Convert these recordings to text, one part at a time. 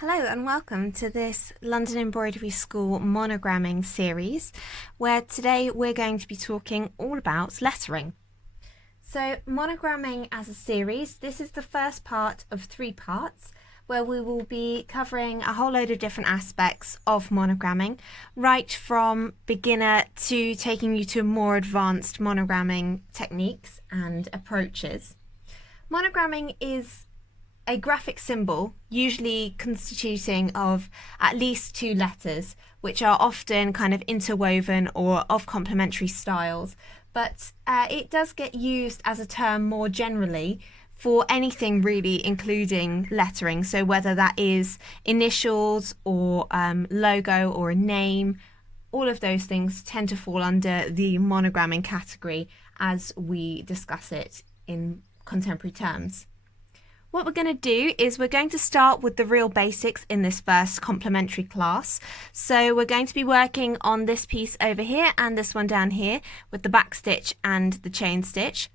Hello and welcome to this London Embroidery School monogramming series, where today we're going to be talking all about lettering. So monogramming as a series, this is the first part of 3 parts where we will be covering a whole load of different aspects of monogramming, right from beginner to taking you to more advanced monogramming techniques and approaches. Monogramming is a graphic symbol, usually constituting of at least 2 letters, which are often kind of interwoven or of complementary styles, but it does get used as a term more generally for anything really, including lettering. So whether that is initials or logo or a name, all of those things tend to fall under the monogramming category as we discuss it in contemporary terms. What we're going to do is we're going to start with the real basics in this first complementary class. So we're going to be working on this piece over here and this one down here with the back stitch and the chain stitch.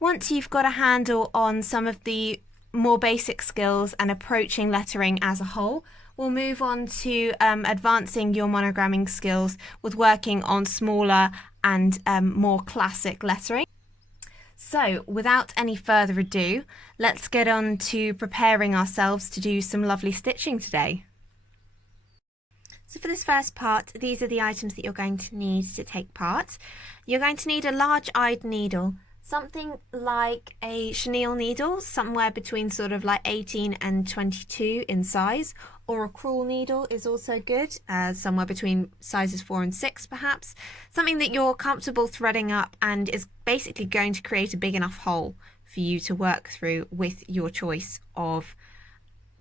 Once you've got a handle on some of the more basic skills and approaching lettering as a whole, we'll move on to advancing your monogramming skills with working on smaller and more classic lettering. So, without any further ado, let's get on to preparing ourselves to do some lovely stitching today. So for this first part, these are the items that you're going to need to take part. You're going to need a large-eyed needle, something like a chenille needle, somewhere between sort of like 18 and 22 in size, or a crewel needle is also good, somewhere between sizes 4 and 6 perhaps. Something that you're comfortable threading up and is basically going to create a big enough hole for you to work through with your choice of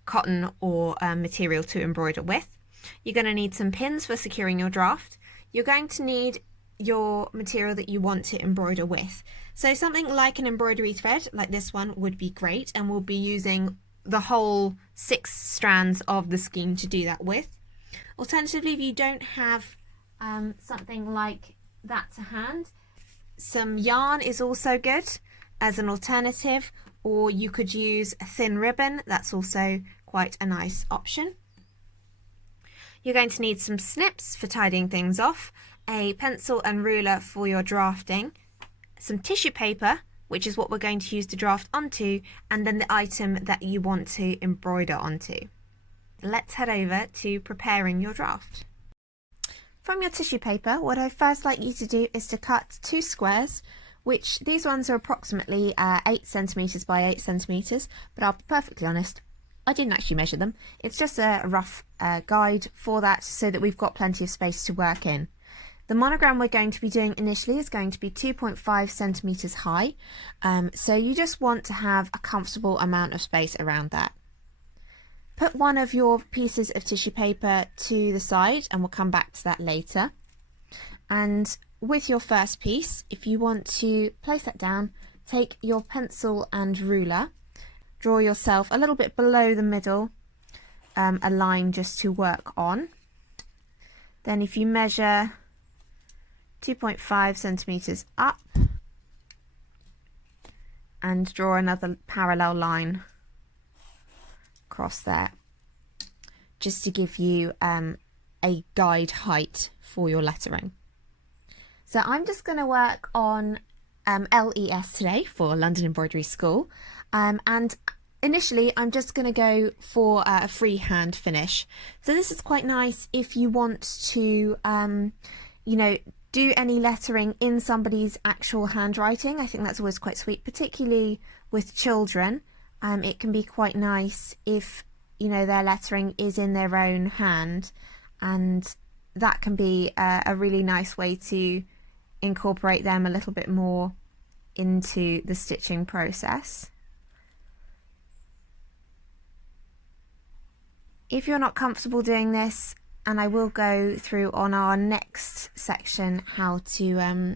cotton or material to embroider with. You're going to need some pins for securing your draft. You're going to need your material that you want to embroider with. So something like an embroidery thread like this one would be great, and we'll be using the whole 6 strands of the skein to do that with. Alternatively, if you don't have something like that to hand, some yarn is also good as an alternative, or you could use a thin ribbon. That's also quite a nice option. You're going to need some snips for tidying things off, a pencil and ruler for your drafting, some tissue paper, which is what we're going to use to draft onto, and then the item that you want to embroider onto. Let's head over to preparing your draft. From your tissue paper, what I'd first like you to do is to cut 2 squares, which these ones are approximately 8 centimetres by 8 centimetres, but I'll be perfectly honest, I didn't actually measure them. It's just a rough guide for that so that we've got plenty of space to work in. The monogram we're going to be doing initially is going to be 2.5 centimetres high, so you just want to have a comfortable amount of space around that. Put one of your pieces of tissue paper to the side, and we'll come back to that later. And with your first piece, if you want to place that down, take your pencil and ruler, draw yourself a little bit below the middle, a line just to work on. Then if you measure 2.5 centimetres up and draw another parallel line across there, just to give you a guide height for your lettering. So I'm just going to work on LES today for London Embroidery School, and initially I'm just going to go for a freehand finish. So this is quite nice if you want to do any lettering in somebody's actual handwriting. I think that's always quite sweet, particularly with children. It can be quite nice if their lettering is in their own hand, and that can be a really nice way to incorporate them a little bit more into the stitching process. If you're not comfortable doing this, and I will go through on our next section how to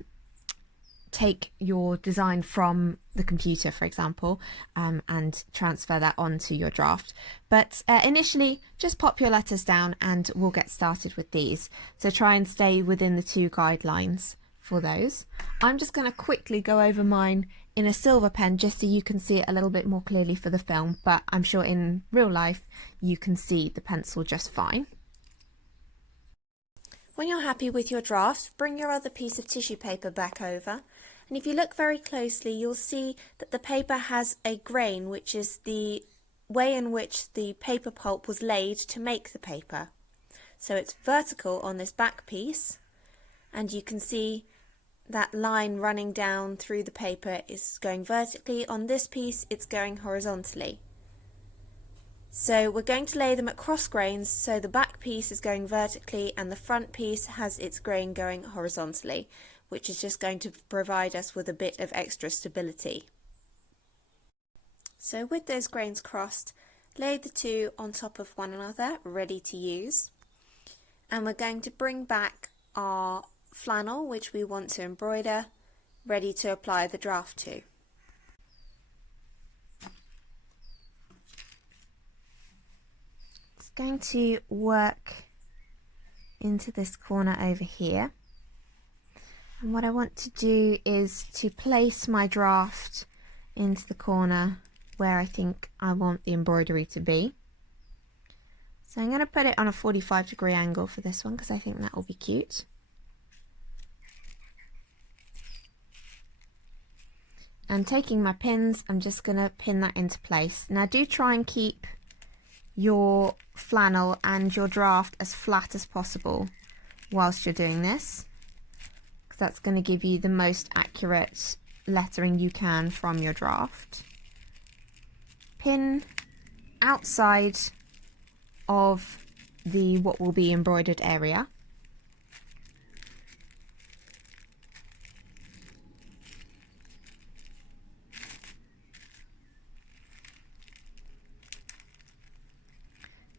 take your design from the computer, for example, and transfer that onto your draft. But initially, just pop your letters down and we'll get started with these. So try and stay within the 2 guidelines for those. I'm just going to quickly go over mine in a silver pen just so you can see it a little bit more clearly for the film, but I'm sure in real life you can see the pencil just fine. When you're happy with your draft, bring your other piece of tissue paper back over, and if you look very closely you'll see that the paper has a grain, which is the way in which the paper pulp was laid to make the paper. So it's vertical on this back piece, and you can see that line running down through the paper is going vertically. On this piece it's going horizontally. So we're going to lay them at cross grains, so the back piece is going vertically and the front piece has its grain going horizontally, which is just going to provide us with a bit of extra stability. So with those grains crossed, lay the two on top of one another, ready to use. And we're going to bring back our flannel, which we want to embroider, ready to apply the draft to. It's going to work into this corner over here, and what I want to do is to place my draft into the corner where I think I want the embroidery to be. So I'm going to put it on a 45-degree angle for this one because I think that will be cute. And taking my pins, I'm just going to pin that into place. Now do try and keep your flannel and your draft as flat as possible whilst you're doing this, because that's going to give you the most accurate lettering you can from your draft. Pin outside of the what will be embroidered area.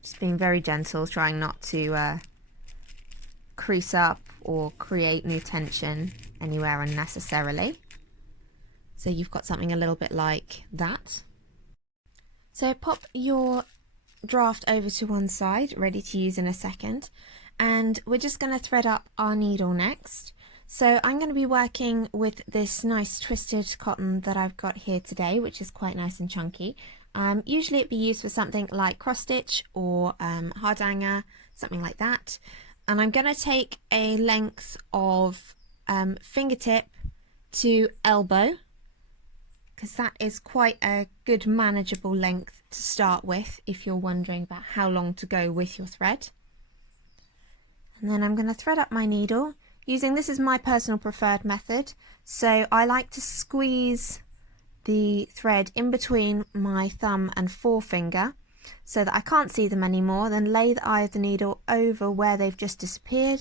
Just being very gentle, trying not to crease up or create new tension anywhere unnecessarily. So you've got something a little bit like that. So pop your draft over to one side, ready to use in a second, and we're just going to thread up our needle next. So I'm going to be working with this nice twisted cotton that I've got here today, which is quite nice and chunky. Usually it'd be used for something like cross stitch or hardanger, something like that. And I'm going to take a length of fingertip to elbow, because that is quite a good manageable length to start with if you're wondering about how long to go with your thread. And then I'm going to thread up my needle using, this is my personal preferred method, so I like to squeeze the thread in between my thumb and forefinger so that I can't see them anymore, then lay the eye of the needle over where they've just disappeared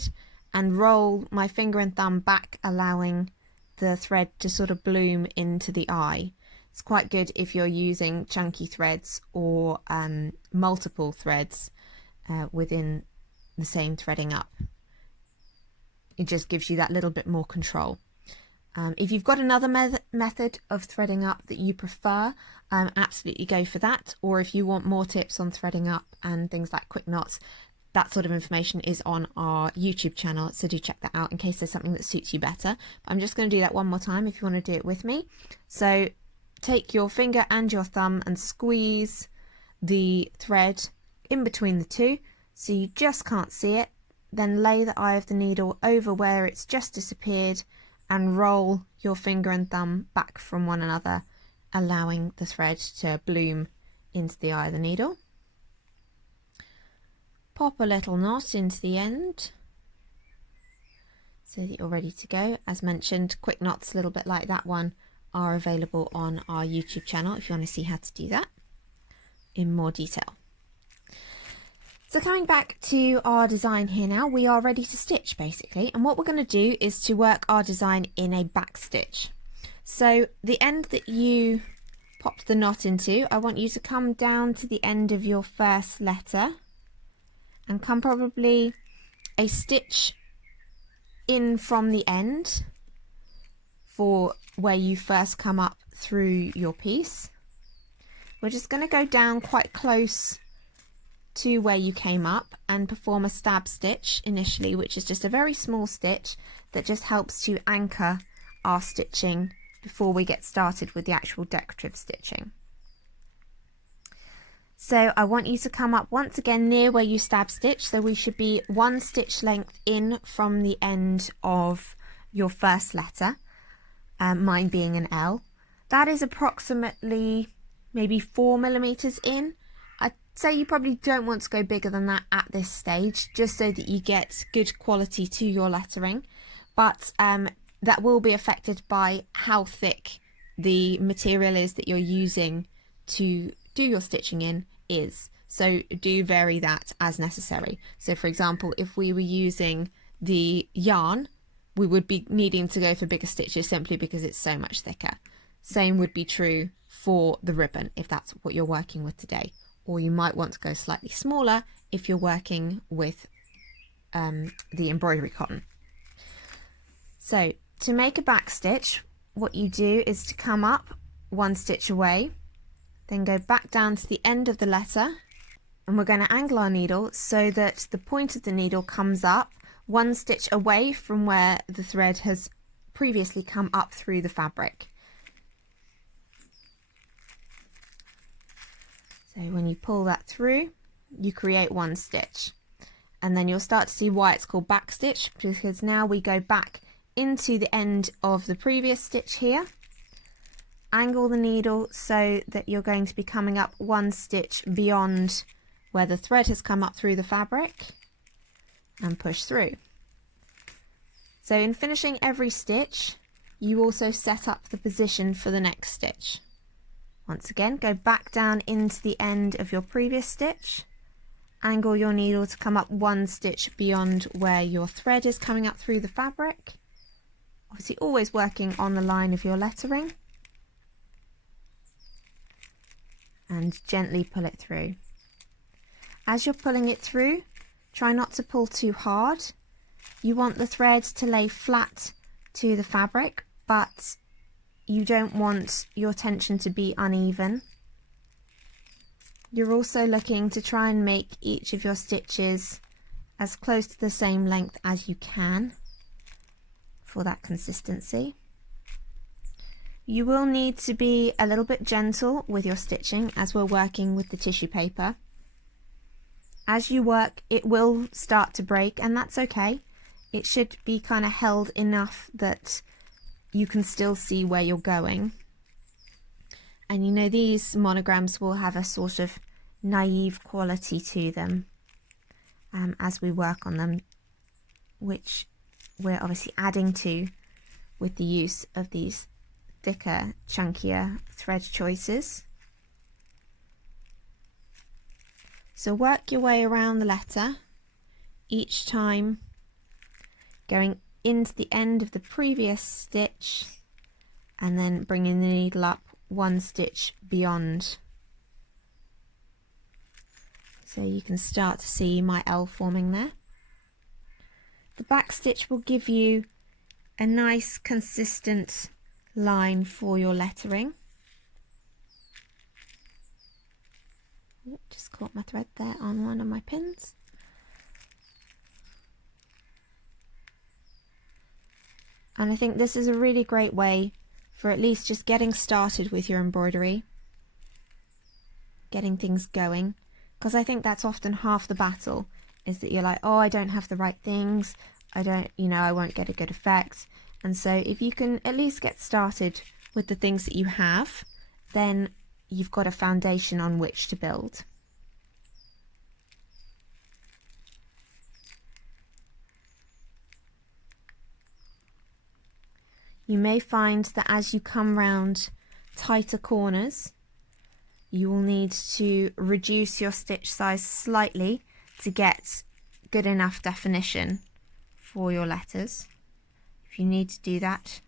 and roll my finger and thumb back, allowing the thread to sort of bloom into the eye. It's quite good if you're using chunky threads or multiple threads within the same threading up. It just gives you that little bit more control. If you've got another method of threading up that you prefer, absolutely go for that. Or if you want more tips on threading up and things like quick knots, that sort of information is on our YouTube channel, so do check that out in case there's something that suits you better. But I'm just going to do that one more time if you want to do it with me. So take your finger and your thumb and squeeze the thread in between the two so you just can't see it. Then lay the eye of the needle over where it's just disappeared and roll your finger and thumb back from one another, allowing the thread to bloom into the eye of the needle. Pop a little knot into the end so that you're ready to go. As mentioned, quick knots a little bit like that one are available on our YouTube channel if you want to see how to do that in more detail. So coming back to our design here now, we are ready to stitch basically, and what we're going to do is to work our design in a back stitch. So the end that you popped the knot into, I want you to come down to the end of your first letter and come probably a stitch in from the end for where you first come up through your piece. We're just going to go down quite close to where you came up and perform a stab stitch initially, which is just a very small stitch that just helps to anchor our stitching before we get started with the actual decorative stitching. So I want you to come up once again near where you stab stitch, so we should be 1 stitch length in from the end of your first letter, mine being an L. That is approximately maybe 4 millimeters in. I'd say you probably don't want to go bigger than that at this stage, just so that you get good quality to your lettering, but that will be affected by how thick the material is that you're using to do your stitching in is. So do vary that as necessary. So for example, if we were using the yarn, we would be needing to go for bigger stitches simply because it's so much thicker. Same would be true for the ribbon if that's what you're working with today, or you might want to go slightly smaller if you're working with the embroidery cotton. So to make a back stitch, what you do is to come up 1 stitch away, then go back down to the end of the letter, and we're going to angle our needle so that the point of the needle comes up 1 stitch away from where the thread has previously come up through the fabric. So when you pull that through, you create 1 stitch, and then you'll start to see why it's called back stitch, because now we go back into the end of the previous stitch here, angle the needle so that you're going to be coming up 1 stitch beyond where the thread has come up through the fabric, and push through. So in finishing every stitch, you also set up the position for the next stitch. Once again, go back down into the end of your previous stitch, angle your needle to come up 1 stitch beyond where your thread is coming up through the fabric, obviously always working on the line of your lettering, and gently pull it through. As you're pulling it through, try not to pull too hard. You want the thread to lay flat to the fabric, but you don't want your tension to be uneven. You're also looking to try and make each of your stitches as close to the same length as you can for that consistency. You will need to be a little bit gentle with your stitching as we're working with the tissue paper. As you work, it will start to break, and that's okay. It should be kind of held enough that you can still see where you're going. And you know, these monograms will have a sort of naive quality to them as we work on them, which we're obviously adding to with the use of these thicker, chunkier thread choices. So work your way around the letter, each time going into the end of the previous stitch and then bringing the needle up 1 stitch beyond. So you can start to see my L forming there. The back stitch will give you a nice consistent line for your lettering. Just caught my thread there on one of my pins. And I think this is a really great way for at least just getting started with your embroidery, getting things going, because I think that's often half the battle, is that you're like, oh, I don't have the right things, I won't get a good effect. And so if you can at least get started with the things that you have, then you've got a foundation on which to build. You may find that as you come round tighter corners, you will need to reduce your stitch size slightly to get good enough definition for your letters. If you need to do that,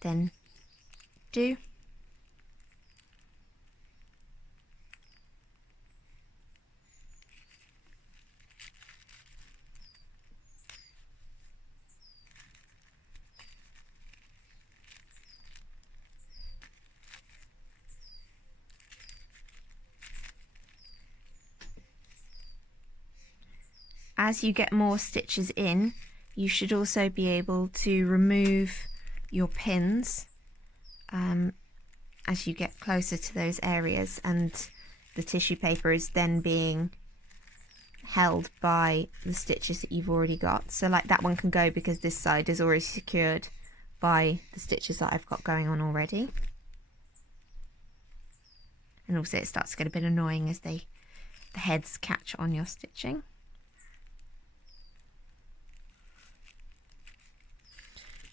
then do. As you get more stitches in, you should also be able to remove your pins as you get closer to those areas, and the tissue paper is then being held by the stitches that you've already got. So like that one can go because this side is already secured by the stitches that I've got going on already. And also it starts to get a bit annoying as the heads catch on your stitching.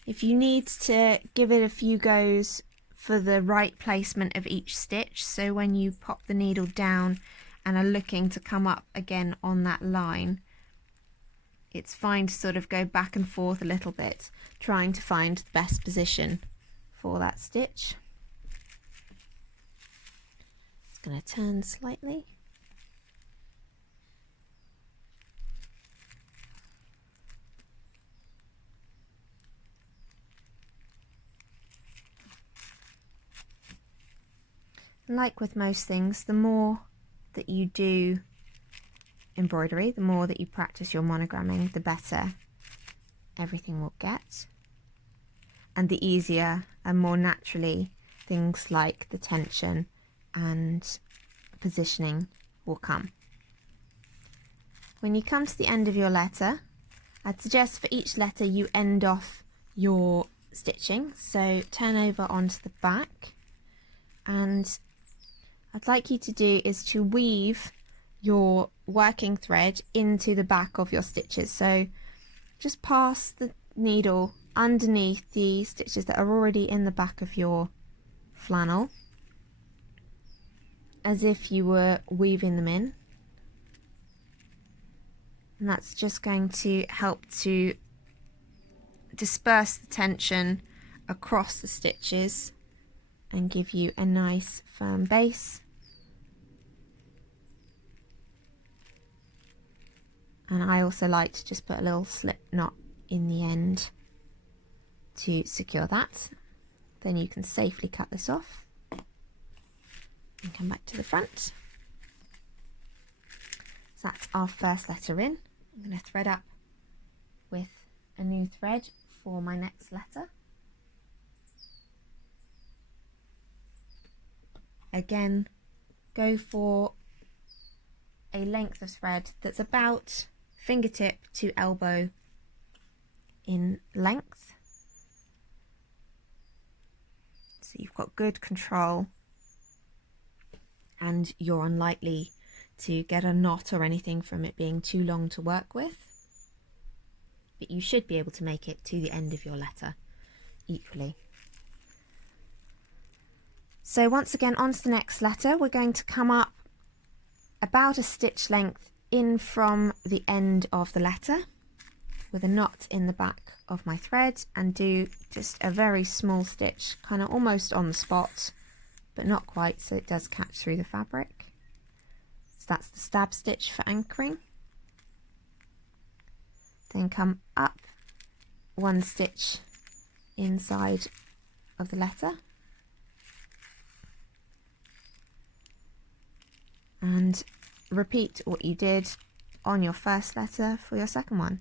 If you need to give it a few goes for the right placement of each stitch, so when you pop the needle down and are looking to come up again on that line, it's fine to sort of go back and forth a little bit, trying to find the best position for that stitch. It's going to turn slightly. Like with most things, the more that you do embroidery, the more that you practice your monogramming, the better everything will get, and the easier and more naturally things like the tension and positioning will come. When you come to the end of your letter, I'd suggest for each letter you end off your stitching, so turn over onto the back, and I'd like you to do is to weave your working thread into the back of your stitches. So just pass the needle underneath the stitches that are already in the back of your flannel, as if you were weaving them in. And that's just going to help to disperse the tension across the stitches and give you a nice firm base. And I also like to just put a little slip knot in the end to secure that. Then you can safely cut this off and come back to the front. So that's our first letter in. I'm going to thread up with a new thread for my next letter. Again, go for a length of thread that's about fingertip to elbow in length, so you've got good control and you're unlikely to get a knot or anything from it being too long to work with, but you should be able to make it to the end of your letter equally. So once again, onto the next letter, we're going to come up about a stitch length in from the end of the letter with a knot in the back of my thread, and do just a very small stitch, kind of almost on the spot, but not quite, so it does catch through the fabric. So that's the stab stitch for anchoring. Then come up one stitch inside of the letter, and repeat what you did on your first letter for your second one.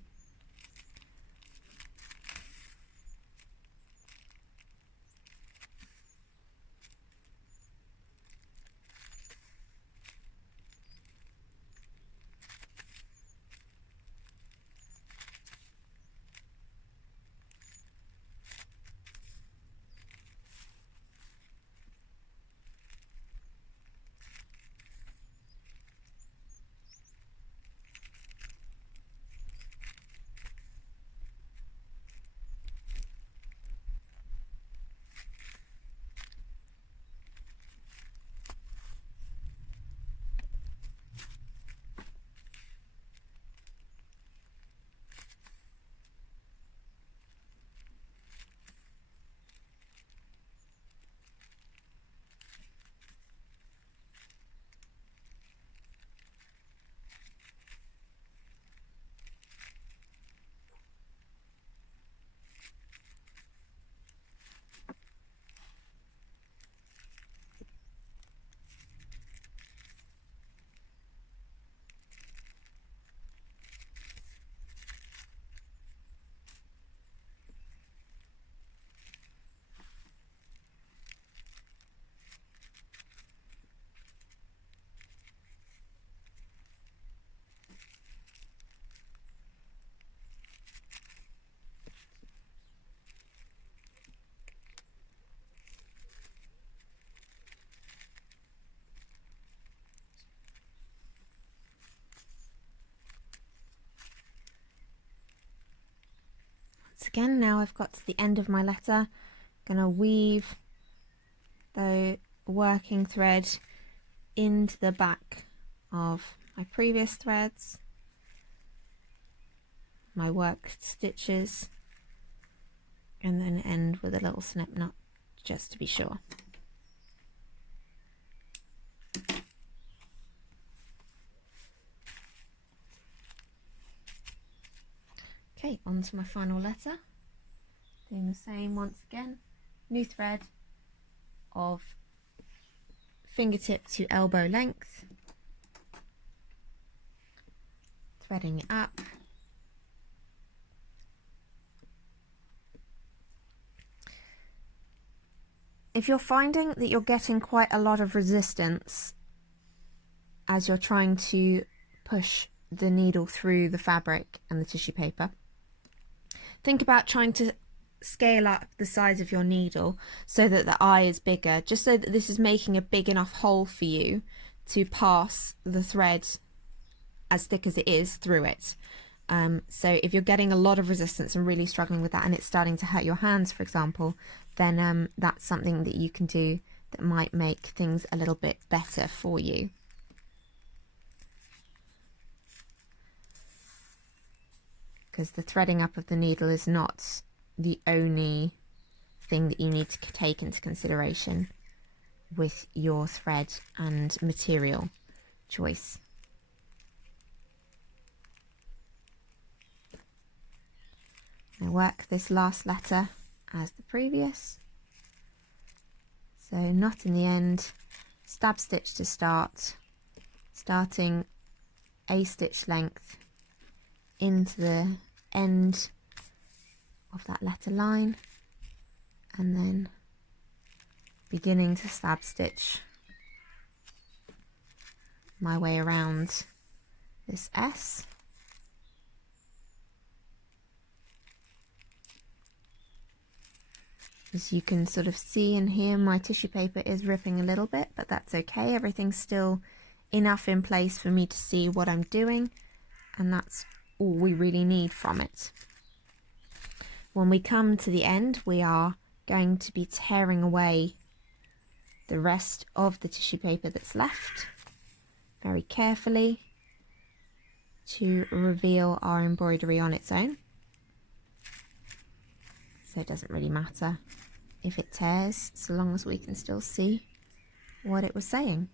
again, now I've got to the end of my letter, I'm going to weave the working thread into the back of my previous threads, my worked stitches, and then end with a little snip knot just to be sure. Okay, on to my final letter. Doing the same once again. New thread of fingertip to elbow length. Threading it up. If you're finding that you're getting quite a lot of resistance as you're trying to push the needle through the fabric and the tissue paper, think about trying to scale up the size of your needle so that the eye is bigger, just so that this is making a big enough hole for you to pass the thread, as thick as it is, through it. So if you're getting a lot of resistance and really struggling with that and it's starting to hurt your hands, for example, then that's something that you can do that might make things a little bit better for you. Because the threading up of the needle is not the only thing that you need to take into consideration with your thread and material choice. I work this last letter as the previous, so knot in the end, stab stitch to start, starting a stitch length into the end of that letter line, and then beginning to stab stitch my way around this S. As you can sort of see and hear, my tissue paper is ripping a little bit, but that's okay. Everything's still enough in place for me to see what I'm doing, and that's all we really need from it. When we come to the end, we are going to be tearing away the rest of the tissue paper that's left very carefully to reveal our embroidery on its own. So it doesn't really matter if it tears, so long as we can still see what it was saying.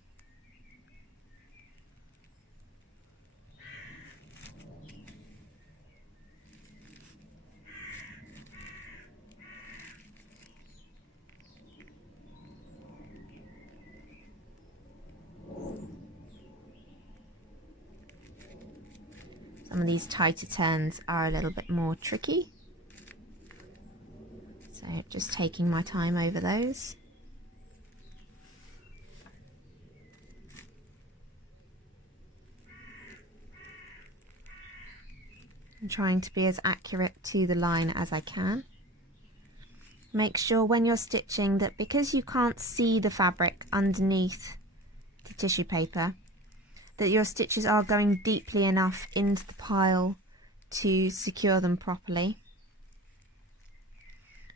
Some of these tighter turns are a little bit more tricky, so just taking my time over those. And trying to be as accurate to the line as I can. Make sure when you're stitching that, because you can't see the fabric underneath the tissue paper, that your stitches are going deeply enough into the pile to secure them properly.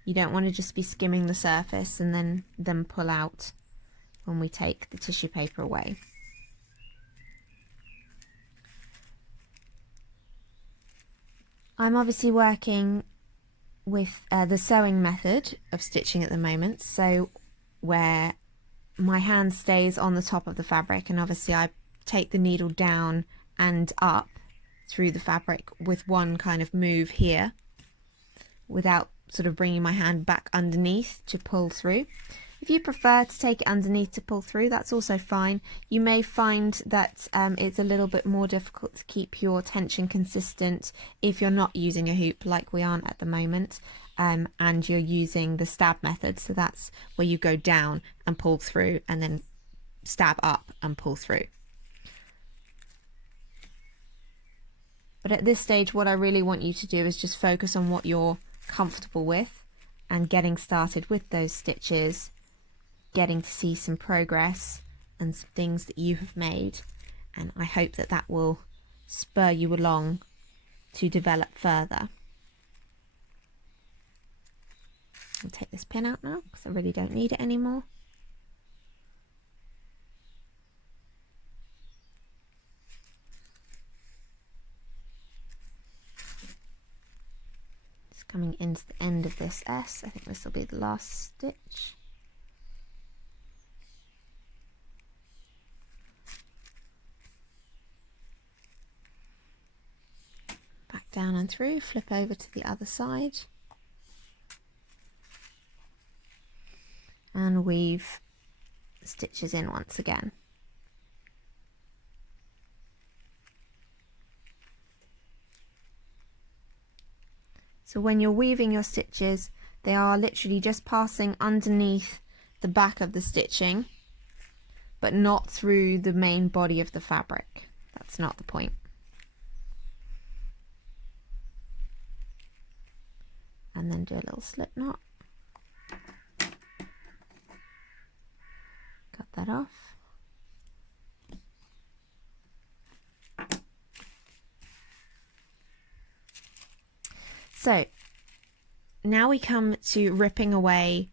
You don't want to just be skimming the surface and then them pull out when we take the tissue paper away. I'm obviously working with the sewing method of stitching at the moment, so where my hand stays on the top of the fabric, and obviously I take the needle down and up through the fabric with one kind of move here without sort of bringing my hand back underneath to pull through. If you prefer to take it underneath to pull through, that's also fine. You may find that it's a little bit more difficult to keep your tension consistent if you're not using a hoop like we aren't at the moment, and you're using the stab method, so that's where you go down and pull through and then stab up and pull through. But at this stage, what I really want you to do is just focus on what you're comfortable with and getting started with those stitches, getting to see some progress and some things that you have made, and I hope that that will spur you along to develop further. I'll take this pin out now because I really don't need it anymore. Just coming into the end of this S. I think this will be the last stitch. Back down and through, flip over to the other side. And weave stitches in once again. So when you're weaving your stitches, they are literally just passing underneath the back of the stitching, but not through the main body of the fabric. That's not the point. And then do a little slip knot. Cut that off. So now we come to ripping away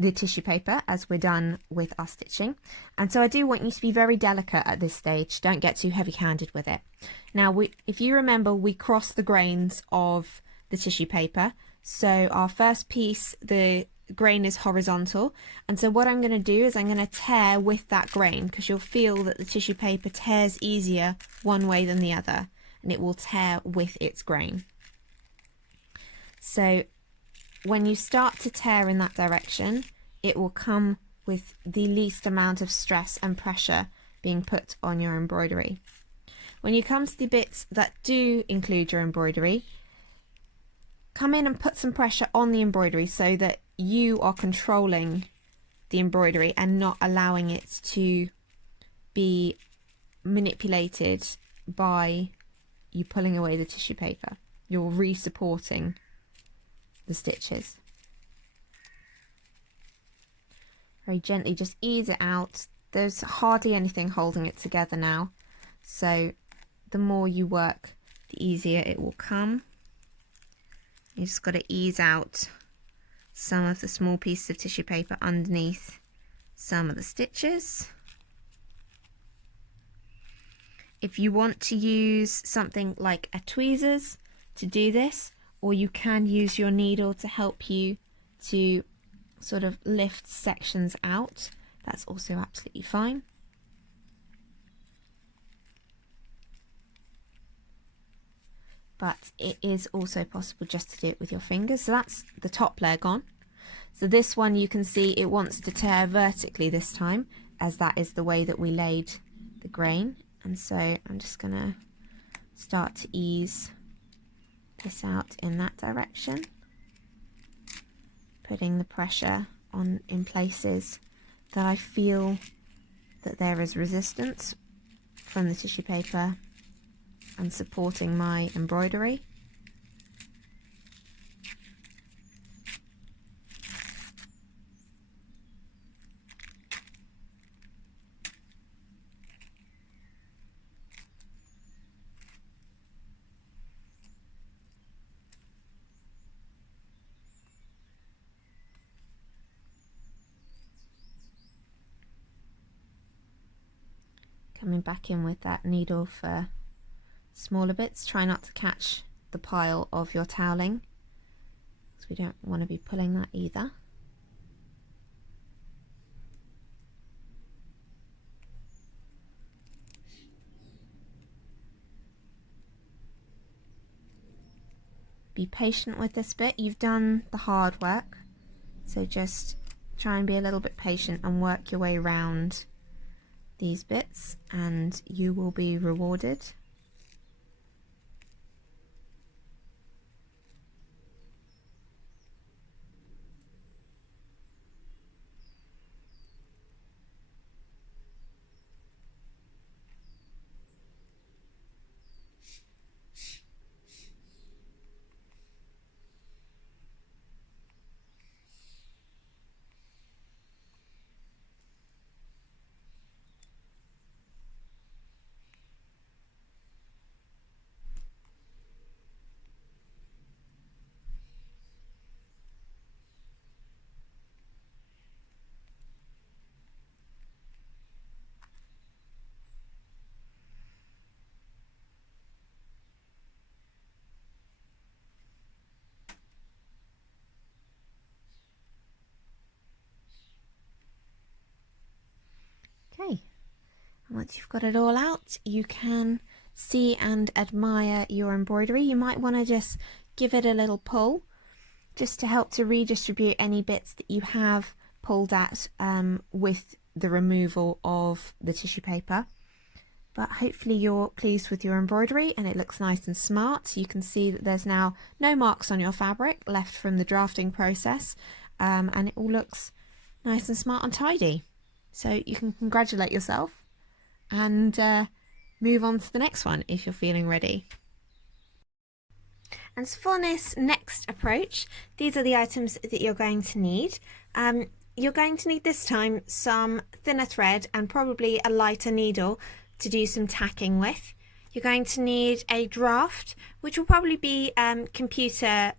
the tissue paper as we're done with our stitching. And so I do want you to be very delicate at this stage. Don't get too heavy-handed with it. Now, if you remember, we crossed the grains of the tissue paper. So our first piece, the grain is horizontal, and so what I'm going to do is I'm going to tear with that grain, because you'll feel that the tissue paper tears easier one way than the other, and it will tear with its grain. So when you start to tear in that direction, it will come with the least amount of stress and pressure being put on your embroidery. When you come to the bits that do include your embroidery, come in and put some pressure on the embroidery so that you are controlling the embroidery and not allowing it to be manipulated by you pulling away the tissue paper. You're re-supporting the stitches. Very gently just ease it out. There's hardly anything holding it together now, so the more you work, the easier it will come. You just got to ease out some of the small pieces of tissue paper underneath some of the stitches. If you want to use something like a tweezers to do this, or you can use your needle to help you to sort of lift sections out, that's also absolutely fine. But it is also possible just to do it with your fingers. So that's the top layer gone. So this one, you can see it wants to tear vertically this time, as that is the way that we laid the grain. And so I'm just going to start to ease this out in that direction, putting the pressure on in places that I feel that there is resistance from the tissue paper and supporting my embroidery. Coming back in with that needle for smaller bits. Try not to catch the pile of your toweling, because we don't want to be pulling that either. Be patient with this bit. You've done the hard work, so just try and be a little bit patient and work your way around these bits and you will be rewarded. Once you've got it all out, you can see and admire your embroidery. You might want to just give it a little pull just to help to redistribute any bits that you have pulled at with the removal of the tissue paper. But hopefully you're pleased with your embroidery and it looks nice and smart. You can see that there's now no marks on your fabric left from the drafting process, and it all looks nice and smart and tidy. So you can congratulate yourself and move on to the next one if you're feeling ready. And so for this next approach, these are the items that you're going to need. You're going to need this time some thinner thread and probably a lighter needle to do some tacking with. You're going to need a draft, which will probably be computer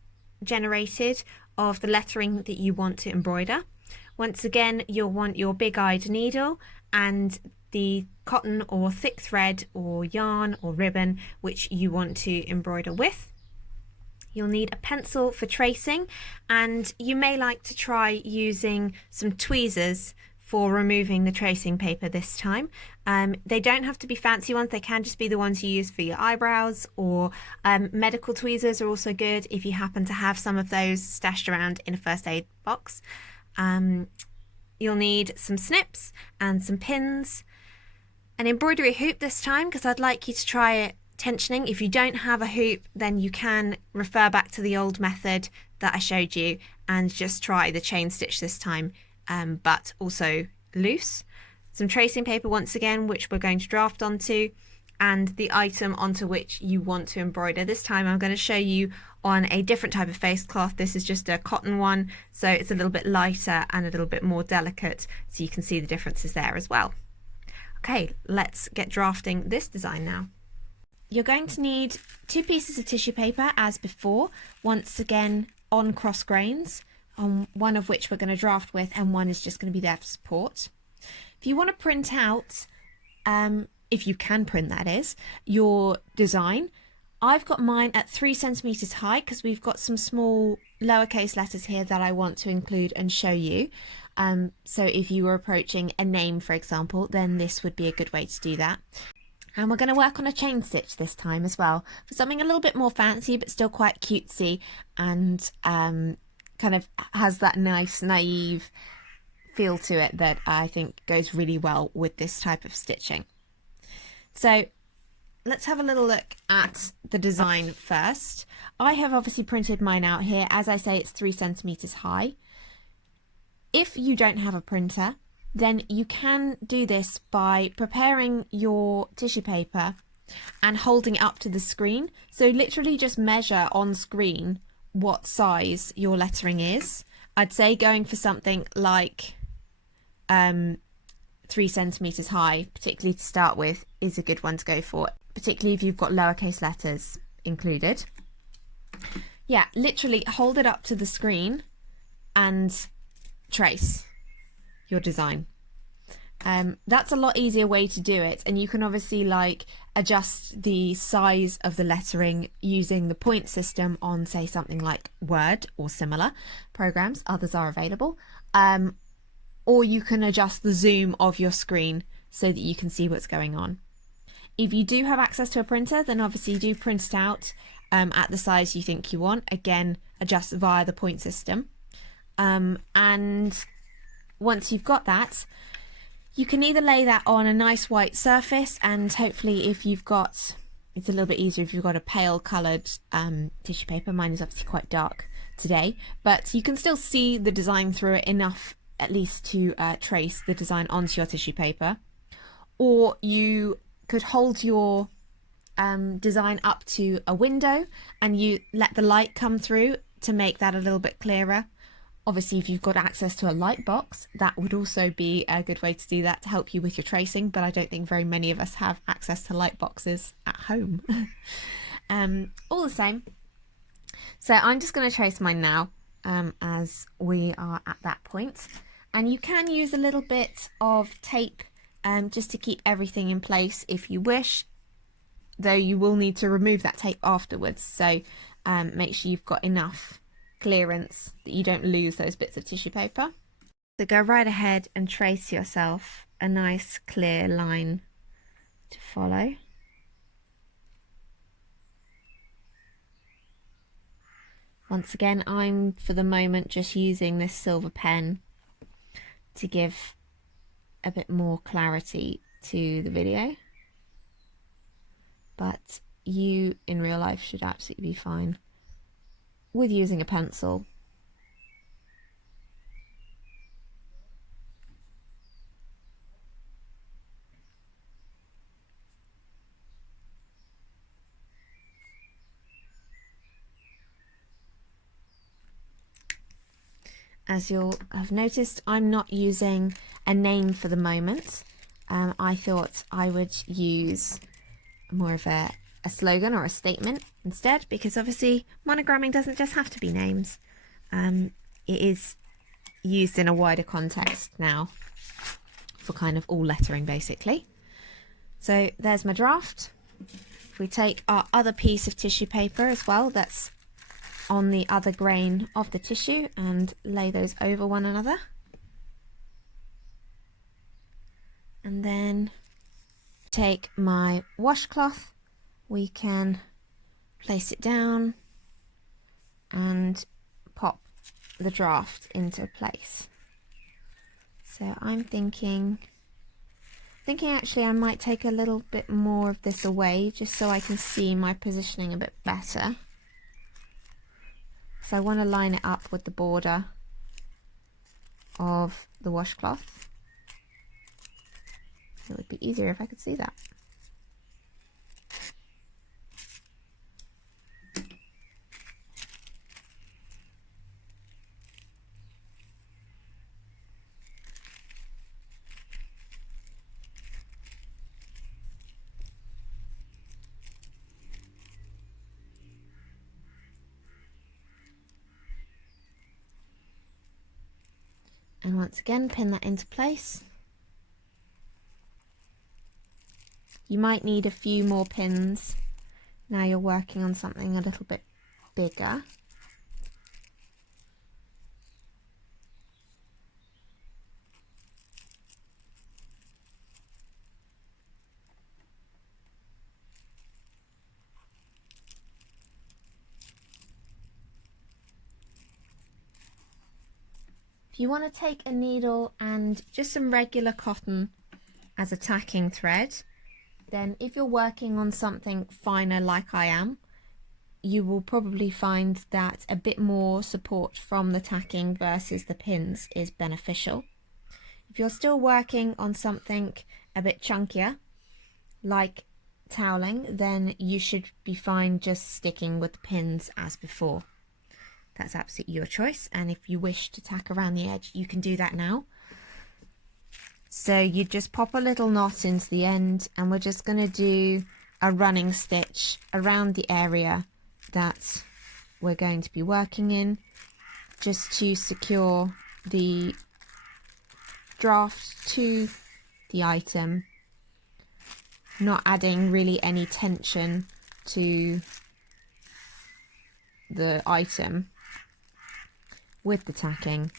generated, of the lettering that you want to embroider. Once again, you'll want your big-eyed needle and the cotton or thick thread or yarn or ribbon which you want to embroider with. You'll need a pencil for tracing, and you may like to try using some tweezers for removing the tracing paper this time. They don't have to be fancy ones, they can just be the ones you use for your eyebrows, or medical tweezers are also good if you happen to have some of those stashed around in a first aid box. You'll need some snips and some pins, an embroidery hoop this time because I'd like you to try it tensioning. If you don't have a hoop, then you can refer back to the old method that I showed you and just try the chain stitch this time, but also loose. Some tracing paper once again, which we're going to draft onto, and the item onto which you want to embroider. This time I'm going to show you on a different type of face cloth. This is just a cotton one, so it's a little bit lighter and a little bit more delicate, so you can see the differences there as well. Okay, let's get drafting this design now. You're going to need 2 pieces of tissue paper as before, once again on cross grains, on one of which we're going to draft with and one is just going to be there for support. If you want to print out, if you can print that is, your design, I've got mine at 3 centimeters high because we've got some small lowercase letters here that I want to include and show you. So if you were approaching a name, for example, then this would be a good way to do that. And we're going to work on a chain stitch this time as well, for something a little bit more fancy but still quite cutesy and kind of has that nice naive feel to it that I think goes really well with this type of stitching. So let's have a little look at the design first. I have obviously printed mine out here. As I say, it's 3 centimeters high. If you don't have a printer, then you can do this by preparing your tissue paper and holding it up to the screen. So literally just measure on screen what size your lettering is. I'd say going for something like 3 centimeters high, particularly to start with, is a good one to go for, particularly if you've got lowercase letters included. Yeah, literally hold it up to the screen and trace your design. That's a lot easier way to do it, and you can obviously like adjust the size of the lettering using the point system on, say, something like Word or similar programs. Others are available, or you can adjust the zoom of your screen so that you can see what's going on. If you do have access to a printer, then obviously do print it out at the size you think you want. Again, adjust via the point system. And once you've got that, you can either lay that on a nice white surface, and hopefully if you've got, it's a little bit easier if you've got a pale coloured tissue paper. Mine is obviously quite dark today, but you can still see the design through it enough at least to trace the design onto your tissue paper. Or you could hold your design up to a window and you let the light come through to make that a little bit clearer. Obviously, if you've got access to a light box, that would also be a good way to do that to help you with your tracing, but I don't think very many of us have access to light boxes at home. All the same. So I'm just going to trace mine now as we are at that point. And you can use a little bit of tape just to keep everything in place if you wish, though you will need to remove that tape afterwards. So make sure you've got enough clearance that you don't lose those bits of tissue paper. So go right ahead and trace yourself a nice clear line to follow. Once again, I'm for the moment just using this silver pen to give a bit more clarity to the video, but you in real life should absolutely be fine with using a pencil. As you'll have noticed, I'm not using a name for the moment. I thought I would use more of a slogan or a statement instead, because obviously monogramming doesn't just have to be names. It is used in a wider context now for kind of all lettering basically. So there's my draft. If we take our other piece of tissue paper as well, that's on the other grain of the tissue, and lay those over one another, and then take my washcloth, we can place it down and pop the draft into place. So I'm thinking actually I might take a little bit more of this away just so I can see my positioning a bit better. So I want to line it up with the border of the washcloth. It would be easier if I could see that. And once again, pin that into place. You might need a few more pins now you're working on something a little bit bigger. If you want to take a needle and just some regular cotton as a tacking thread, then if you're working on something finer like I am, you will probably find that a bit more support from the tacking versus the pins is beneficial. If you're still working on something a bit chunkier, like toweling, then you should be fine just sticking with the pins as before. That's absolutely your choice, and if you wish to tack around the edge, you can do that now. So you just pop a little knot into the end, and we're just going to do a running stitch around the area that we're going to be working in, just to secure the draft to the item, not adding really any tension to the item with the tacking.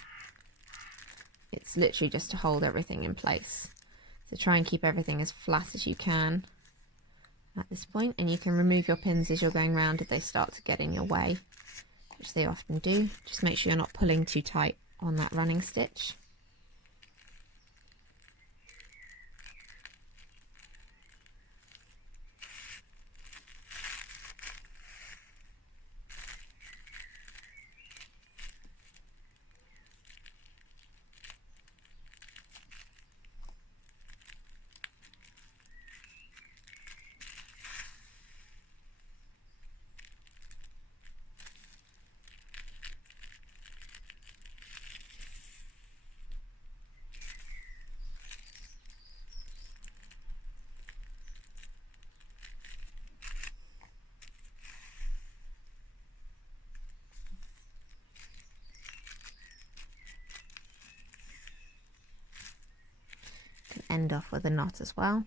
It's literally just to hold everything in place. So try and keep everything as flat as you can at this point, and you can remove your pins as you're going around if they start to get in your way, which they often do. Just make sure you're not pulling too tight on that running stitch. End off with a knot as well.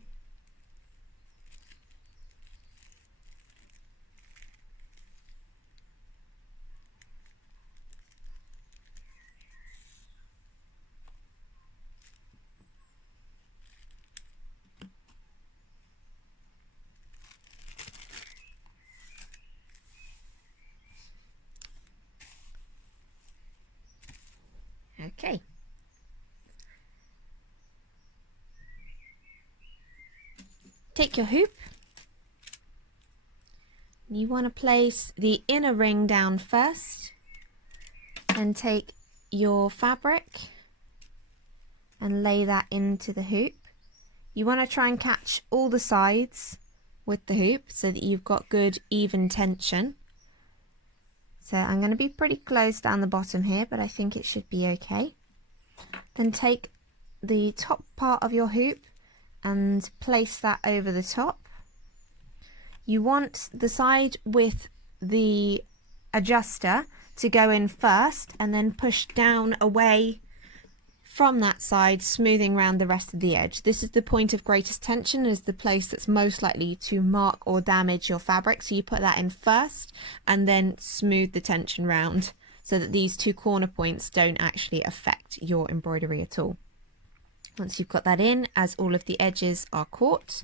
Okay. Take your hoop. You want to place the inner ring down first, and take your fabric and lay that into the hoop. You want to try and catch all the sides with the hoop so that you've got good even tension. So I'm going to be pretty close down the bottom here, but I think it should be okay. Then take the top part of your hoop and place that over the top. You want the side with the adjuster to go in first and then push down away from that side, smoothing around the rest of the edge. This is the point of greatest tension, is the place that's most likely to mark or damage your fabric. So you put that in first and then smooth the tension round so that these two corner points don't actually affect your embroidery at all. Once you've got that in, as all of the edges are caught,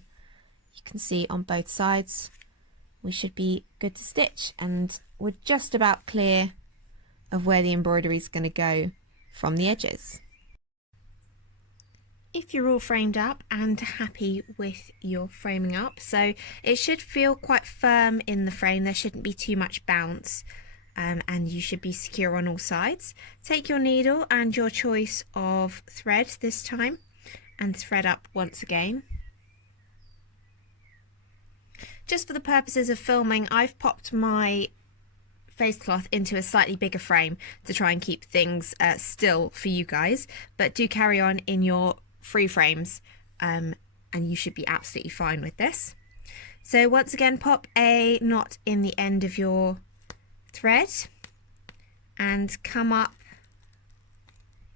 you can see on both sides, we should be good to stitch, and we're just about clear of where the embroidery is going to go from the edges. If you're all framed up and happy with your framing up, so it should feel quite firm in the frame, there shouldn't be too much bounce, and you should be secure on all sides. Take your needle and your choice of thread this time and thread up once again. Just for the purposes of filming, I've popped my face cloth into a slightly bigger frame to try and keep things still for you guys, but do carry on in your free frames and you should be absolutely fine with this. So once again, pop a knot in the end of your thread and come up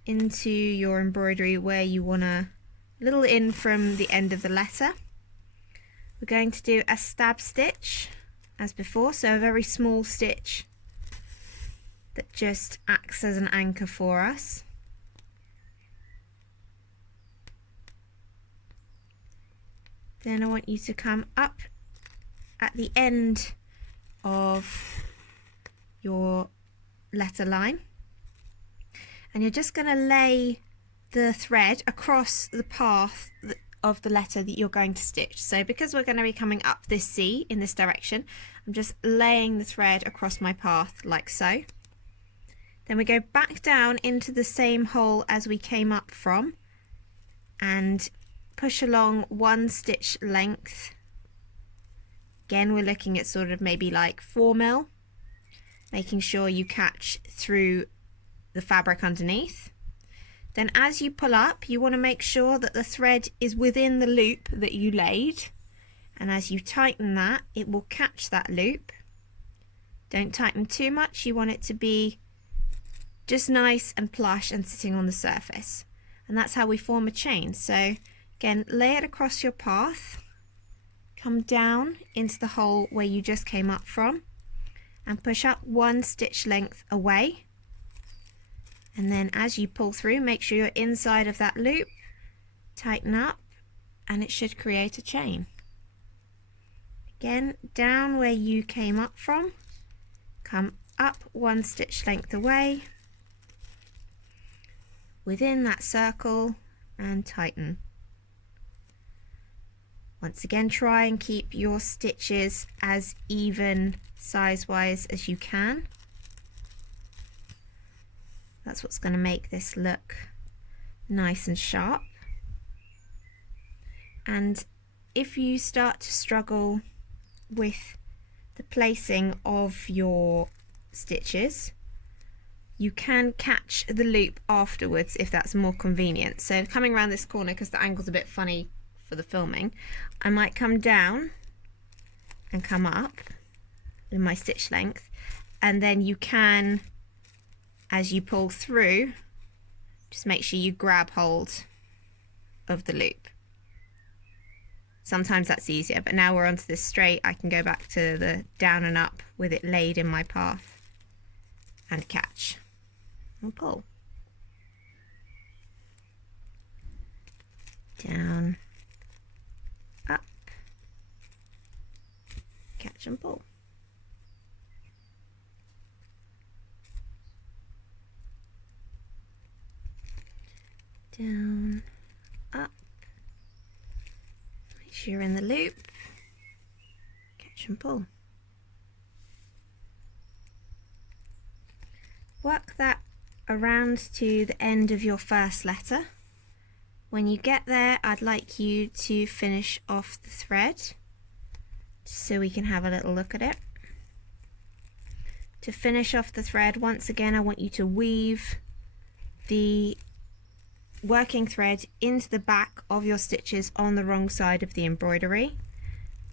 into your embroidery where you want to, little in from the end of the letter. We're going to do a stab stitch as before, so a very small stitch that just acts as an anchor for us. Then I want you to come up at the end of your letter line, and you're just going to lay the thread across the path of the letter that you're going to stitch. So because we're going to be coming up this C in this direction, I'm just laying the thread across my path like so. Then we go back down into the same hole as we came up from and push along 1 stitch length. Again, we're looking at sort of maybe like 4mm, making sure you catch through the fabric underneath. Then as you pull up, you want to make sure that the thread is within the loop that you laid, and as you tighten that, it will catch that loop. Don't tighten too much, you want it to be just nice and plush and sitting on the surface, and that's how we form a chain. So again, lay it across your path, come down into the hole where you just came up from and push up 1 stitch length away. And then as you pull through, make sure you're inside of that loop, tighten up, and it should create a chain. Again, down where you came up from, come up 1 stitch length away, within that circle, and tighten. Once again, try and keep your stitches as even size-wise as you can. That's what's going to make this look nice and sharp. And if you start to struggle with the placing of your stitches, you can catch the loop afterwards if that's more convenient. So coming around this corner, because the angle's a bit funny for the filming, I might come down and come up in my stitch length, and then you can, as you pull through, just make sure you grab hold of the loop. Sometimes that's easier, but now we're onto this straight, I can go back to the down and up with it laid in my path and catch and pull. Down, up, catch and pull. down, up, make sure you're in the loop, catch and pull. Work that around to the end of your first letter. When you get there, I'd like you to finish off the thread so we can have a little look at it. To finish off the thread, once again, I want you to weave the working thread into the back of your stitches on the wrong side of the embroidery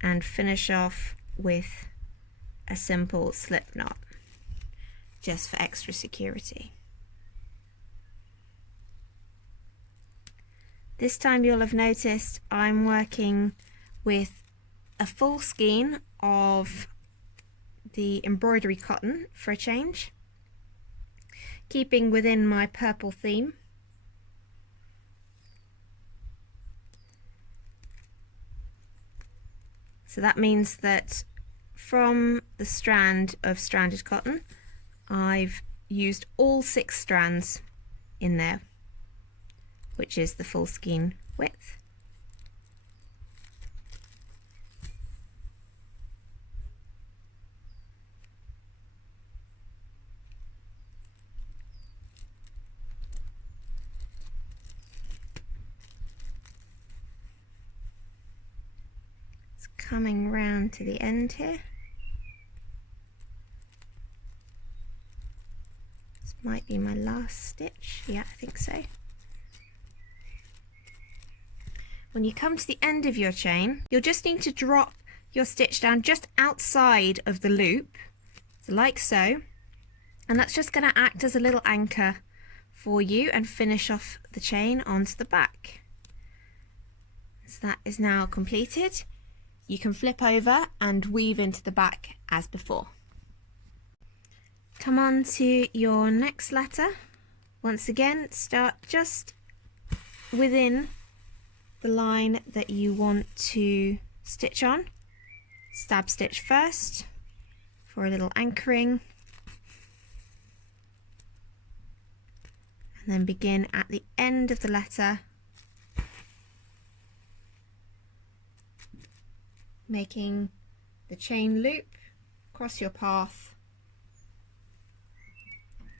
and finish off with a simple slip knot, just for extra security. This time you'll have noticed I'm working with a full skein of the embroidery cotton for a change, keeping within my purple theme. So that means that from the strand of stranded cotton, I've used all 6 strands in there, which is the full skein width. It's coming round to the end here. This might be my last stitch. Yeah, I think so. When you come to the end of your chain, you'll just need to drop your stitch down just outside of the loop, so like so, and that's just going to act as a little anchor for you and finish off the chain onto the back. So that is now completed. You can flip over and weave into the back as before. Come on to your next letter. Once again, start just within the line that you want to stitch on. Stab stitch first for a little anchoring, and then begin at the end of the letter, making the chain loop across your path,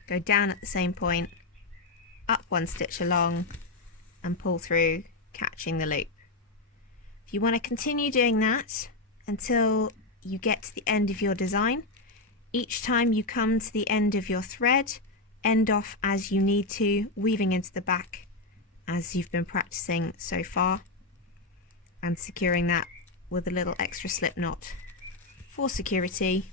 go down at the same point, up 1 stitch along and pull through, catching the loop. If you want to continue doing that until you get to the end of your design, each time you come to the end of your thread, end off as you need to, weaving into the back as you've been practicing so far, and securing that with a little extra slip knot for security.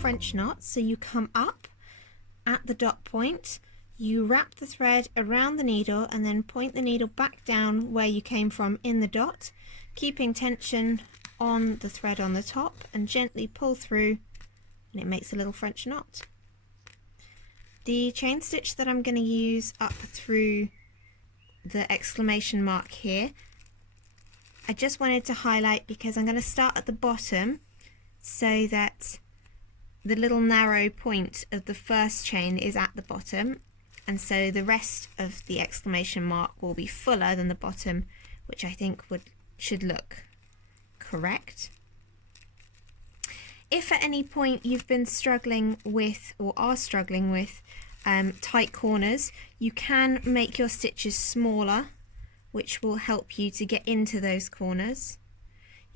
French knot. So you come up at the dot point, you wrap the thread around the needle and then point the needle back down where you came from in the dot, keeping tension on the thread on the top, and gently pull through, and it makes a little French knot. The chain stitch that I'm going to use up through the exclamation mark here, I just wanted to highlight because I'm going to start at the bottom so that the little narrow point of the first chain is at the bottom, and so the rest of the exclamation mark will be fuller than the bottom, which I think should look correct. If at any point you've been struggling with or are struggling with tight corners, you can make your stitches smaller, which will help you to get into those corners.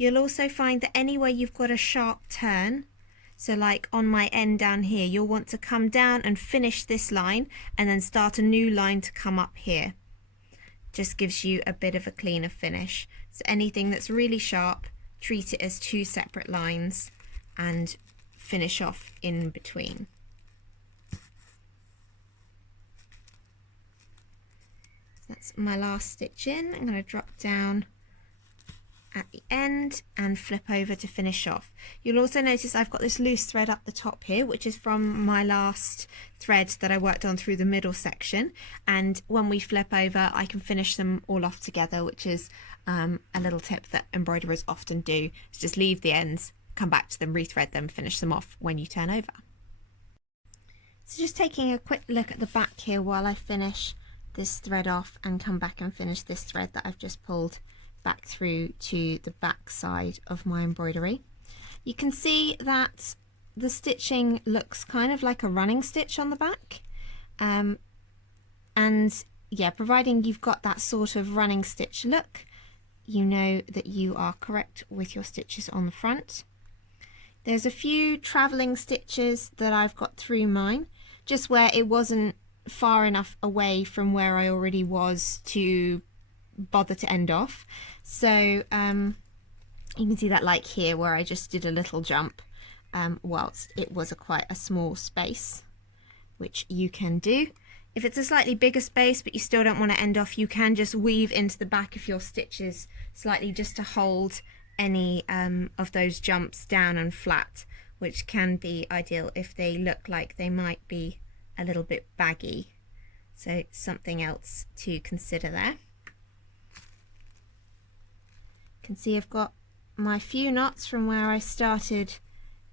You'll also find that anywhere you've got a sharp turn, so like on my end down here, you'll want to come down and finish this line and then start a new line to come up here. Just gives you a bit of a cleaner finish. So anything that's really sharp, treat it as two separate lines and finish off in between. That's my last stitch in. I'm going to drop down at the end and flip over to finish off. You'll also notice I've got this loose thread up the top here, which is from my last thread that I worked on through the middle section, and when we flip over I can finish them all off together, which is a little tip that embroiderers often do, is just leave the ends, come back to them, rethread them, finish them off when you turn over. So just taking a quick look at the back here while I finish this thread off and come back and finish this thread that I've just pulled back through to the back side of my embroidery. You can see that the stitching looks kind of like a running stitch on the back, and yeah, providing you've got that sort of running stitch look, you know that you are correct with your stitches on the front. There's a few travelling stitches that I've got through mine, just where it wasn't far enough away from where I already was to bother to end off. So you can see that, like here, where I just did a little jump whilst it was quite a small space, which you can do. If it's a slightly bigger space but you still don't want to end off, you can just weave into the back of your stitches slightly just to hold any of those jumps down and flat, which can be ideal if they look like they might be a little bit baggy. So something else to consider there. You can see I've got my few knots from where I started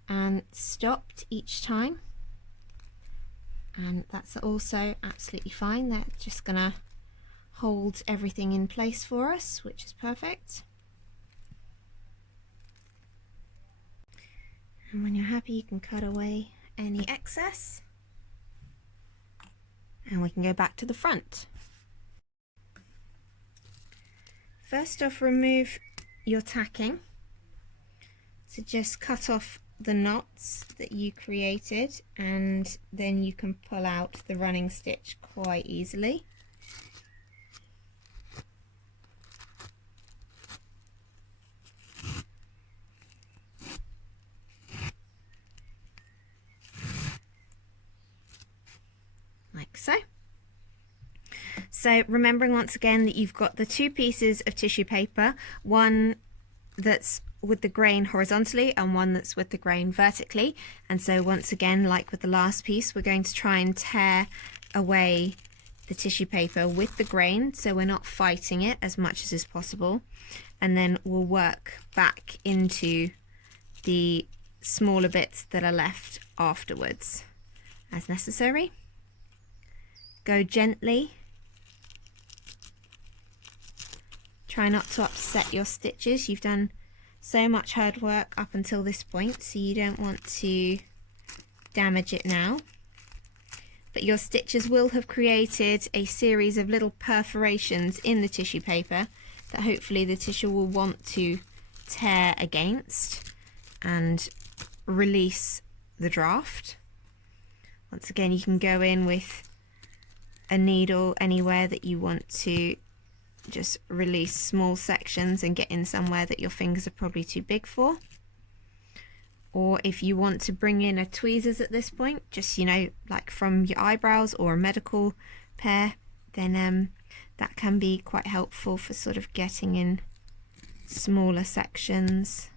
and stopped each time, and that's also absolutely fine. They're just gonna hold everything in place for us, which is perfect. And when you're happy, you can cut away any excess and we can go back to the front. First off, remove your tacking. So just cut off the knots that you created, and then you can pull out the running stitch quite easily. Like so. So remembering once again that you've got the two pieces of tissue paper, one that's with the grain horizontally and one that's with the grain vertically, and so once again, like with the last piece, we're going to try and tear away the tissue paper with the grain so we're not fighting it as much as is possible, and then we'll work back into the smaller bits that are left afterwards as necessary. Go gently. Try not to upset your stitches. You've done so much hard work up until this point, so you don't want to damage it now. But your stitches will have created a series of little perforations in the tissue paper that hopefully the tissue will want to tear against and release the draft. Once again, you can go in with a needle anywhere that you want to just release small sections and get in somewhere that your fingers are probably too big for. Or if you want to bring in a tweezers at this point, just, you know, like from your eyebrows or a medical pair, then that can be quite helpful for sort of getting in smaller sections,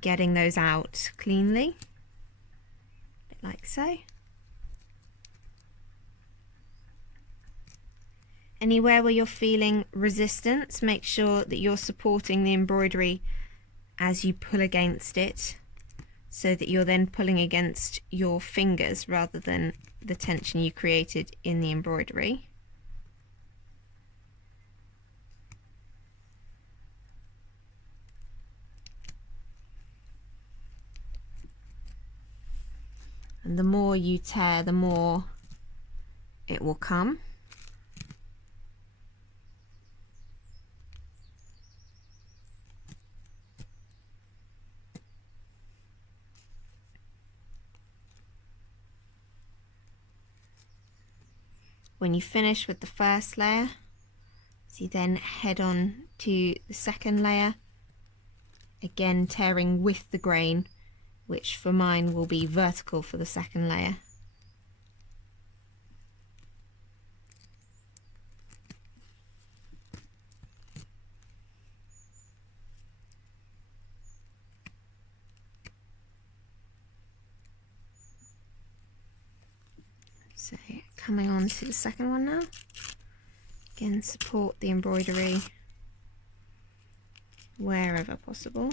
getting those out cleanly, a bit like so. Anywhere where you're feeling resistance, make sure that you're supporting the embroidery as you pull against it, so that you're then pulling against your fingers rather than the tension you created in the embroidery. And the more you tear, the more it will come. when you finish with the first layer, so you then head on to the second layer, again tearing with the grain, which for mine will be vertical for the second layer. So coming on to the second one now, again support the embroidery wherever possible.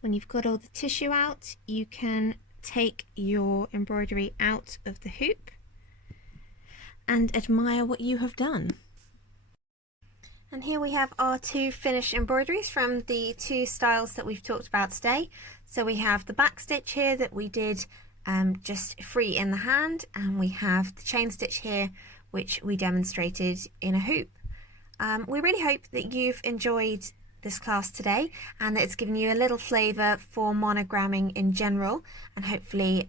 When you've got all the tissue out, you can take your embroidery out of the hoop and admire what you have done. And here we have our two finished embroideries from the two styles that we've talked about today. So we have the back stitch here that we did just free in the hand, and we have the chain stitch here which we demonstrated in a hoop. We really hope that you've enjoyed this class today and that it's given you a little flavour for monogramming in general, and hopefully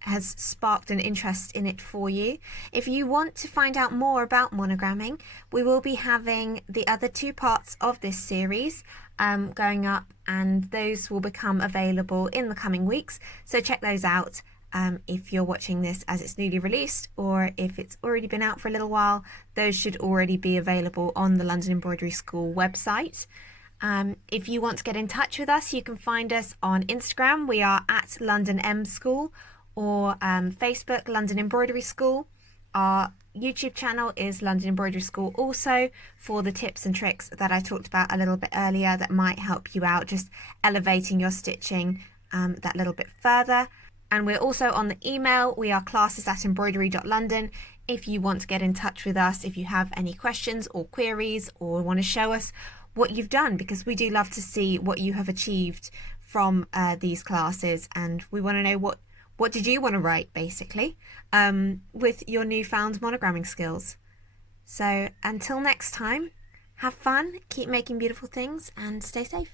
has sparked an interest in it for you. If you want to find out more about monogramming, we will be having the other two parts of this series going up, and those will become available in the coming weeks, so check those out. If you're watching this as it's newly released, or if it's already been out for a little while, those should already be available on the London Embroidery School website. If you want to get in touch with us, you can find us on Instagram. We are at London M School, or Facebook, London Embroidery School. Our YouTube channel is London Embroidery School also, for the tips and tricks that I talked about a little bit earlier that might help you out, just elevating your stitching that little bit further. And we're also on the email. We are classes@embroidery.london. If you want to get in touch with us, if you have any questions or queries, or want to show us what you've done, because we do love to see what you have achieved from these classes, and we want to know what did you want to write, basically, with your newfound monogramming skills. So until next time, have fun, keep making beautiful things, and stay safe.